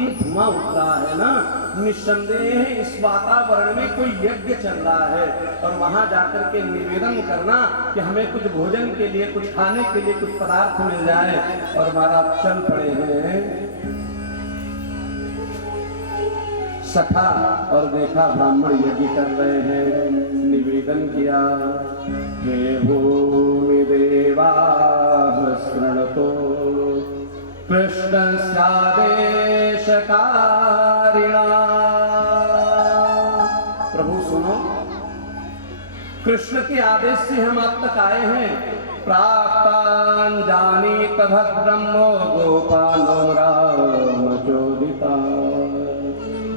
ये धुआं उठ रहा है ना, निस्संदेह इस वातावरण में कोई यज्ञ चल रहा है, और वहां जाकर के निवेदन करना कि हमें कुछ भोजन के लिए, कुछ खाने के लिए कुछ पदार्थ मिल जाए। और महाराज चल पड़े हैं सखा, और देखा ब्राह्मण यज्ञ कर रहे हैं। निवेदन किया, हे भूमि देवा शृणुतो कृष्णस्यादेशकारिणा। प्रभु सुनो, कृष्ण के आदेश से हम आप तक आए हैं। प्राप्तान जानीत भद्रमो गोपालो रामचोदिता।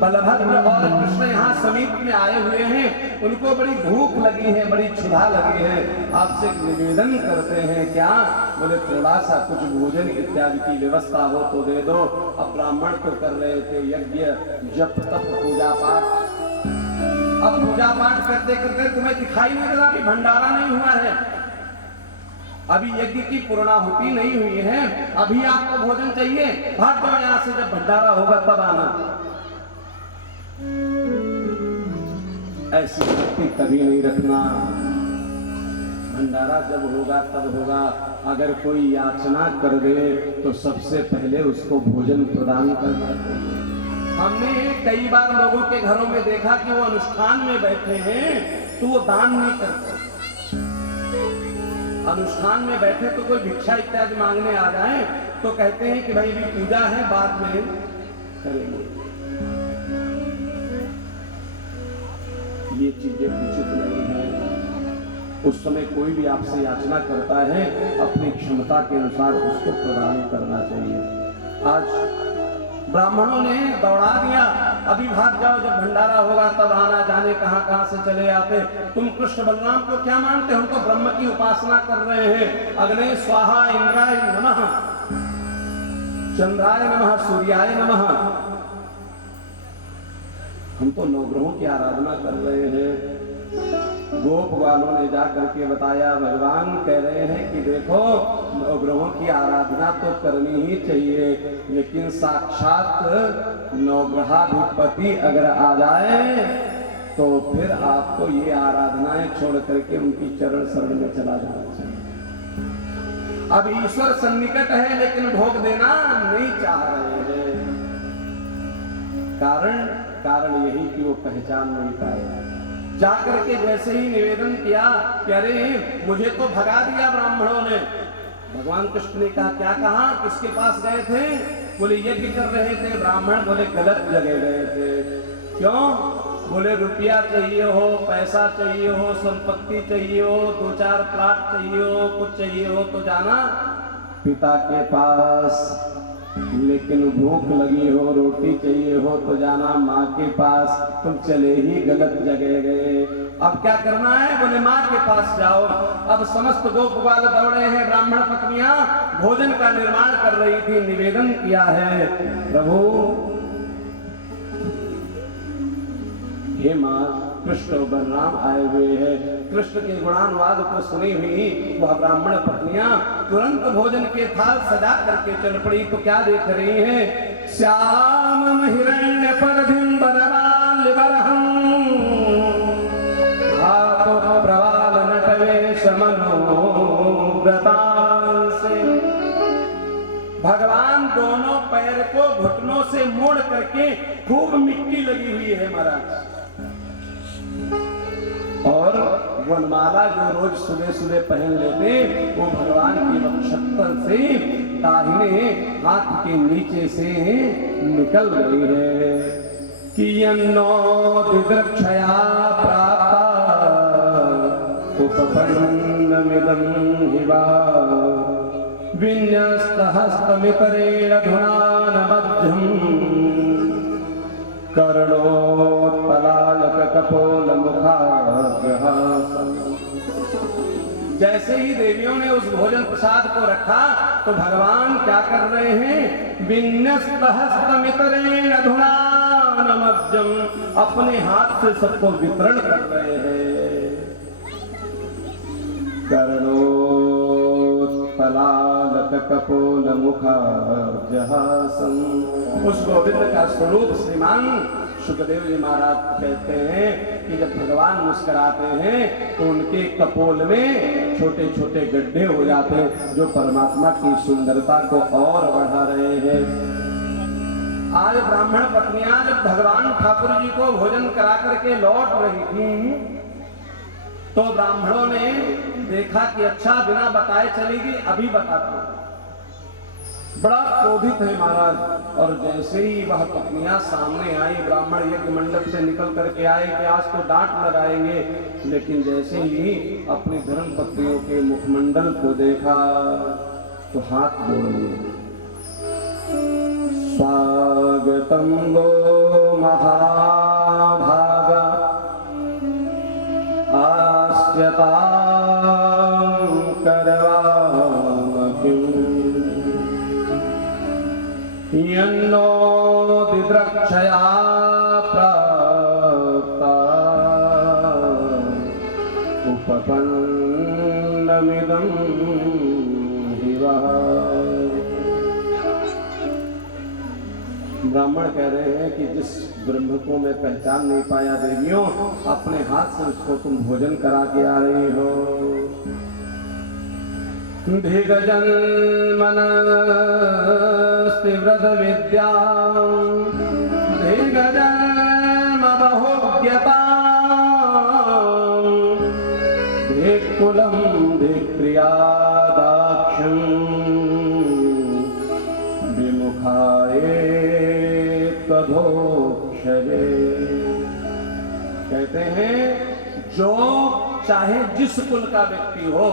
बलभद्र और कृष्ण यहाँ समीप में आए हुए हैं, उनको बड़ी भूख लगी है, बड़ी क्षुधा लगी है, आपसे निवेदन करते हैं। क्या? बोले थोड़ा सा कुछ भोजन इत्यादि की व्यवस्था हो तो दे दो। अब ब्राह्मण तो कर रहे थे यज्ञ, जप तप पूजा पाठ। अब पूजा पाठ करते करते तुम्हें दिखाई नहीं देता कि भंडारा नहीं हुआ है, अभी यज्ञ की पूर्णाहुति नहीं हुई है, अभी आपको भोजन चाहिए, भाग जाओ यहाँ से, जब भंडारा होगा तब आना। ऐसी भक्ति कभी नहीं रखना। भंडारा जब होगा तब होगा। अगर कोई याचना कर दे तो सबसे पहले उसको भोजन प्रदान करना चाहिए। हमने कई बार लोगों के घरों में देखा कि वो अनुष्ठान में बैठे हैं तो वो दान नहीं करते। अनुष्ठान में बैठे तो कोई भिक्षा इत्यादि मांगने आ जाए तो कहते हैं कि भाई भी पूजा है, बाद में करेंगे। ये चीजें उचित नहीं है। उस समय कोई भी आपसे याचना करता है, अपनी क्षमता के अनुसार उसको प्रदान करना चाहिए। आज ब्राह्मणों ने दौड़ा दिया, अभी भाग जाओ, जब भंडारा होगा तब आना। जाने कहां कहां से चले आते। तुम कृष्ण बलराम को क्या मानते हो? हम तो ब्रह्म की उपासना कर रहे हैं। अग्ने स्वाहा इंद्राय नमः, चंद्राय नमः, सूर्याय नमः। हम तो नवग्रहों की आराधना कर रहे हैं। गोप वालों ने जाकर के बताया, भगवान कह रहे हैं कि देखो नवग्रहों की आराधना तो करनी ही चाहिए, लेकिन साक्षात नवग्रहाधिपति अगर आ जाए तो फिर आपको ये आराधनाएं छोड़ करके उनकी चरण शरण में चला जाना चाहिए। अब ईश्वर सन्निकट है लेकिन भोग देना नहीं चाह रहे हैं। कारण यही कि वो पहचान नहीं पाए। जाकर के जैसे ही निवेदन किया कि अरे मुझे तो भगा दिया ब्राह्मणों ने। भगवान कृष्ण ने कहा, क्या कहा, किसके पास गए थे? बोले यज्ञ कर रहे थे। ब्राह्मण बोले गलत जगह गए थे। क्यों? बोले रुपया चाहिए हो, पैसा चाहिए हो, संपत्ति चाहिए हो, 2-4 प्लाट चाहिए हो, कुछ चाहिए हो तो जाना पिता के पास। लेकिन भूख लगी हो, रोटी चाहिए हो तो जाना माँ के पास। तुम चले ही गलत जगह गए। अब क्या करना है? बोले माँ के पास जाओ। अब समस्त गोप बाल दौड़े हैं। ब्राह्मण पत्नियां भोजन का निर्माण कर रही थी। निवेदन किया है, प्रभु हे माँ, कृष्ण और बलराम आए हुए हैं। कृष्ण के गुणानुवाद को सुनी हुई वह ब्राह्मण पत्नियां तुरंत भोजन के थाल सजा करके चल पड़ी। तो क्या देख रही हैं? श्याम हिरण्य परधिम बदराल बरहं भातो प्रवाल नटवेश मनोव्रतांसे। भगवान दोनों पैर को घुटनों से मोड़ करके खूब मिट्टी लगी हुई है महाराज। और वनमाला जो रोज सुबह सुबह पहन लेते वो भगवान के वक्षस्थल से दाहिने हाथ के नीचे से निकल गई है। कि यन्नो दिदृक्षया प्राप्ता उपपन्नमिदं हिवा विन्यस्तहस्तमितरेण धुनानमध्यम् कर्णोत्पलालकपोलमुखाग्रहासं। जैसे ही देवियों ने उस भोजन प्रसाद को रखा तो भगवान क्या कर रहे हैं? विन्यस्तहस्तमितरेण धुनानमध्यम्, अपने हाथ से सबको वितरण कर रहे हैं। कर्णोत्पलालक कपोल मुखा जहासम। उस गोविंद का स्वरूप श्रीमान सुखदेव जी महाराज कहते हैं कि जब भगवान मुस्कुराते हैं तो उनके कपोल में छोटे छोटे गड्ढे हो जाते हैं जो परमात्मा की सुंदरता को और बढ़ा रहे हैं। आज ब्राह्मण पत्नियां जब भगवान ठाकुर जी को भोजन करा करके लौट रही थी तो ब्राह्मणों ने देखा कि अच्छा बिना बताए चलेगी, अभी बताता हूं। बड़ा क्रोधित है महाराज। और जैसे ही वह पत्नियां सामने आई, ब्राह्मण यज्ञ मंडप से निकल करके आए कि आज तो डांट लगाएंगे, लेकिन जैसे ही अपनी धर्म पत्नियों के मुखमंडल को देखा तो हाथ जोड़ लिए। स्वागतम वो महाभागा आस्यतां यन्नो दिद्रक्षया प्राप्ता उपपन्नमिदं हिवा। ब्राह्मण कह रहे हैं कि जिस ब्रह्म को मैं पहचान नहीं पाया देवियों, अपने हाथ से उसको तुम भोजन करा के आ रही हो। धिगजन्मनस्तिव्रत विद्या धिगजन्म बहुज्ञता धिक्कुलं धिक्रियादाक्षं विमुखाये तदोक्षये। कहते हैं जो चाहे जिस कुल का व्यक्ति हो,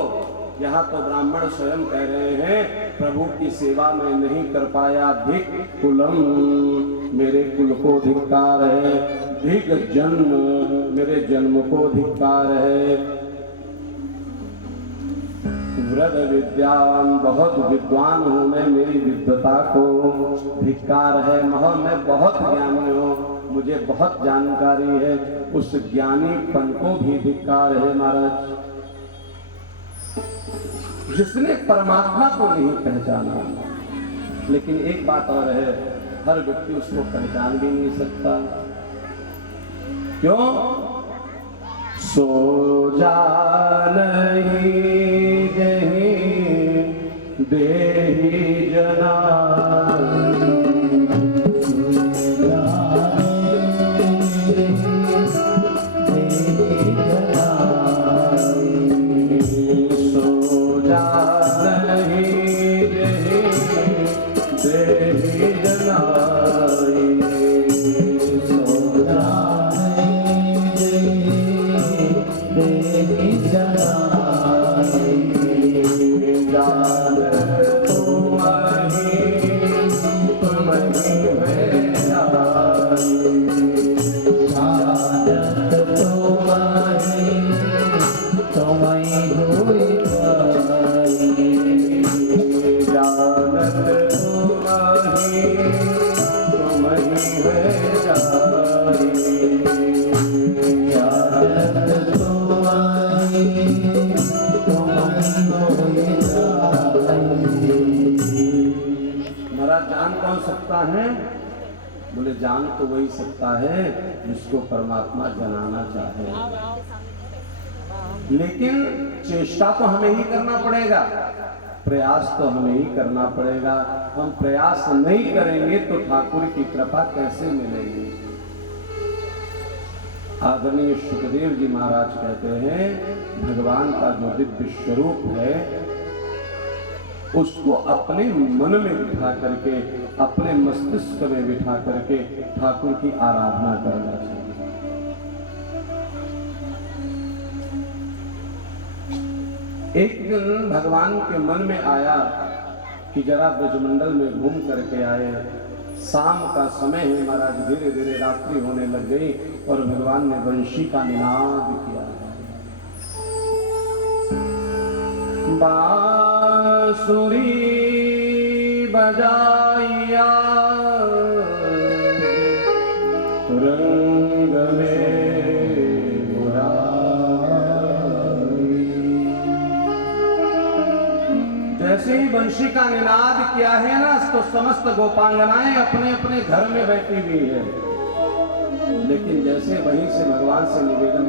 यहाँ तो ब्राह्मण स्वयं कह रहे हैं प्रभु की सेवा में नहीं कर पाया, धिक कुलम मेरे कुल को धिक्कार है, धिक जन्म मेरे जन्म को धिक्कार है, वृद्ध विद्यान बहुत विद्वान हूँ मैं, मेरी विद्वता को धिक्कार है, मैं बहुत ज्ञानी हूँ, मुझे बहुत जानकारी है, उस ज्ञानीपन को भी धिक्कार है महाराज। जिसने परमात्मा को नहीं पहचाना, लेकिन एक बात और है, हर व्यक्ति उसको पहचान भी नहीं सकता। क्यों? सो जानहि जहि देहि जना है। बोले जान तो वही सकता है जिसको परमात्मा जनाना चाहे, लेकिन चेष्टा तो हमें ही करना पड़ेगा, प्रयास तो हमें ही करना पड़ेगा। हम प्रयास नहीं करेंगे तो ठाकुर की कृपा कैसे मिलेगी। आदरणीय सुखदेव जी महाराज कहते हैं भगवान का जो दिव्य स्वरूप है उसको अपने मन में बिठा करके, अपने मस्तिष्क में बिठा करके ठाकुर की आराधना करना चाहिए। एक दिन भगवान के मन में आया कि जरा ब्रजमंडल में घूम करके आए। शाम का समय है महाराज, धीरे धीरे रात्रि होने लग गई और भगवान ने वंशी का निनाद किया। बांसुरी बजाइया रंग में बुराई। जैसे ही बंशी का निनाद किया है ना, तो समस्त गोपांगनाएं अपने अपने घर में बैठी हुई है, लेकिन जैसे वहीं से भगवान से निवेदन